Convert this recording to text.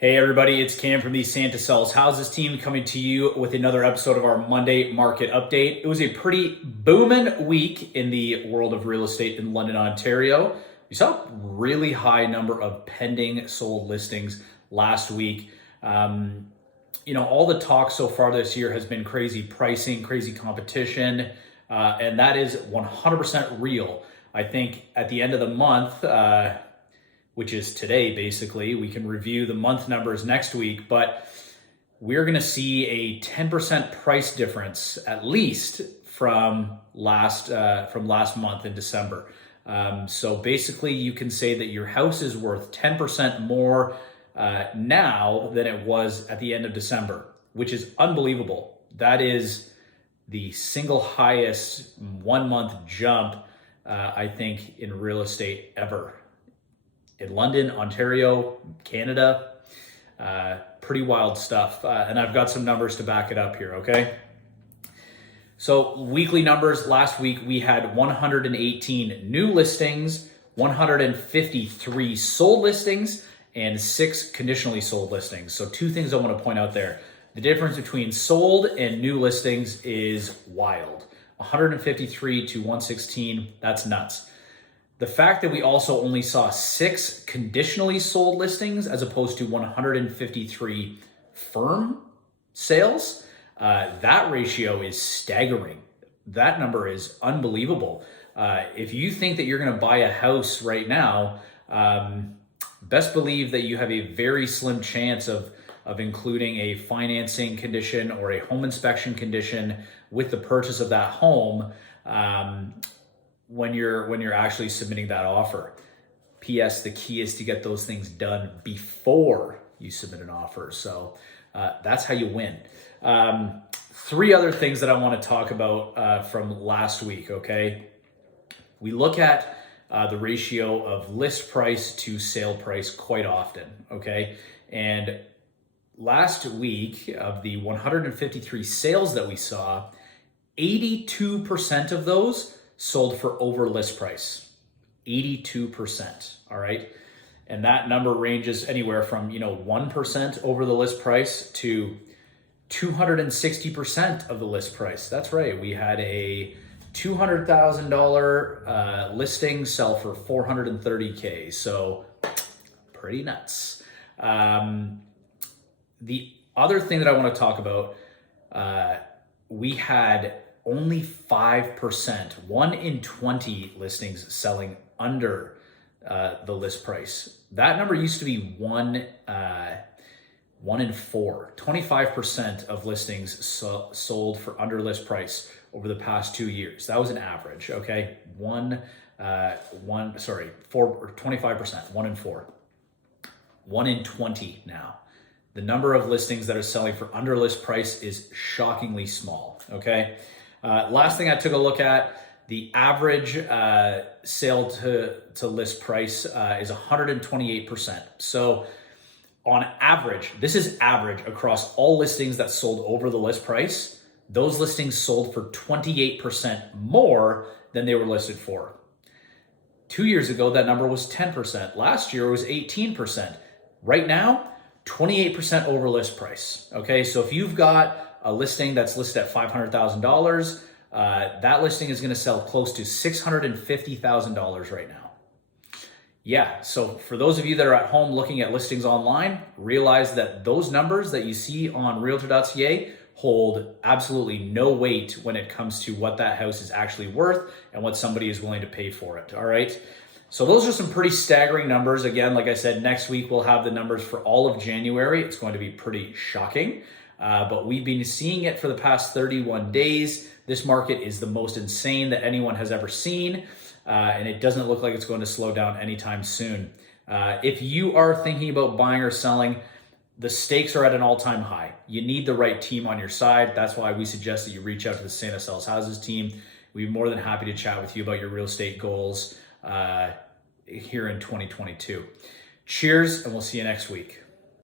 Hey everybody, it's Cam from the Santa Sells Houses team coming to you with another episode of our Monday market update. It was a pretty booming week in the world of real estate in London, Ontario. We saw a really high number of pending sold listings last week. All the talk so far this year has been crazy pricing, crazy competition, and that is 100% real. I think at the end of the month, which is today, basically. We can review the month numbers next week, but we're going to see a 10% price difference at least from last month in December. So basically, you can say that your house is worth 10% more now than it was at the end of December, which is unbelievable. That is the single highest 1 month jump, I think, in real estate ever. In London, Ontario, Canada, pretty wild stuff. And I've got some numbers to back it up here, okay? So weekly numbers, last week we had 118 new listings, 153 sold listings, and 6 conditionally sold listings. So two things I want to point out there. The difference between sold and new listings is wild. 153 to 116, that's nuts. The fact that we also only saw 6 conditionally sold listings as opposed to 153 firm sales, that ratio is staggering. That number is unbelievable. If you think that you're going to buy a house right now, best believe that you have a very slim chance of including a financing condition or a home inspection condition with the purchase of that home. When you're actually submitting that offer. P.S. The key is to get those things done before you submit an offer. So that's how you win. 3 other things that I want to talk about from last week, okay? We look at the ratio of list price to sale price quite often, okay? And last week, of the 153 sales that we saw, 82% of those sold for over list price. 82%, all right? And that number ranges anywhere from 1% over the list price to 260% of the list price. That's right, we had a $200,000 listing sell for $430K, so pretty nuts. The other thing that I want to talk about, we had only 5%, 1 in 20 listings selling under the list price. That number used to be 1 in 4. 25% of listings sold for under list price over the past 2 years. That was an average, okay? 25%, 1 in 4. 1 in 20 now. The number of listings that are selling for under list price is shockingly small, okay? Last thing I took a look at, the average sale to list price is 128%. So on average, this is average across all listings that sold over the list price, those listings sold for 28% more than they were listed for. 2 years ago, that number was 10%. Last year, it was 18%. Right now, 28% over list price, okay? So if you've got a listing that's listed at $500,000, that listing is going to sell close to $650,000 right now. Yeah, so for those of you that are at home looking at listings online, realize that those numbers that you see on Realtor.ca hold absolutely no weight when it comes to what that house is actually worth and what somebody is willing to pay for it, all right? So those are some pretty staggering numbers. Again, like I said, next week we'll have the numbers for all of January. It's going to be pretty shocking. But we've been seeing it for the past 31 days. This market is the most insane that anyone has ever seen, and it doesn't look like it's going to slow down anytime soon. If you are thinking about buying or selling, the stakes are at an all-time high. You need the right team on your side. That's why we suggest that you reach out to the Santa Sells Houses team. We'd be more than happy to chat with you about your real estate goals here in 2022. Cheers, and we'll see you next week.